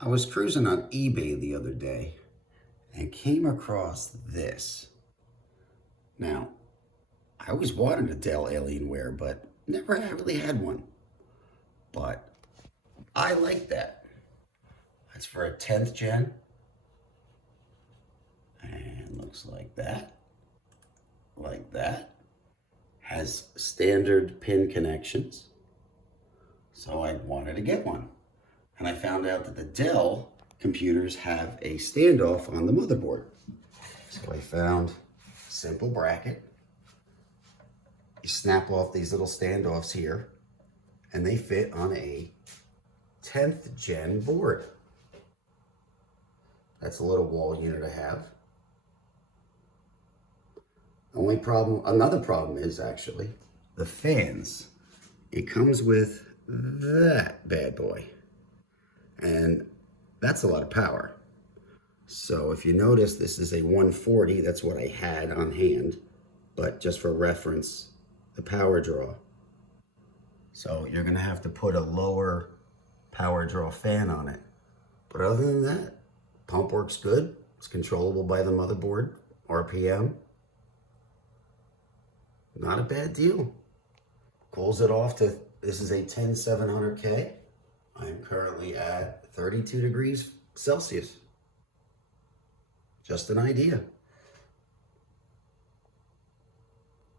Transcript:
I was cruising on eBay the other day and came across this. Now, I always wanted a Dell Alienware, but never really had one. But I like that. That's for a 10th gen. And looks like that. Like that. Has standard pin connections. So I wanted to get one. And I found out that the Dell computers have a standoff on the motherboard. So I found a simple bracket. You snap off these little standoffs here, and they fit on a 10th gen board. That's a little wall unit I have. Another problem is actually the fans. It comes with that bad boy. And that's a lot of power. So if you notice, this is a 140. That's what I had on hand. But just for reference, the power draw. So you're going to have to put a lower power draw fan on it. But other than that, pump works good. It's controllable by the motherboard, RPM. Not a bad deal. Cools it off to, this is a 10700K. I'm currently at 32 degrees Celsius. Just an idea.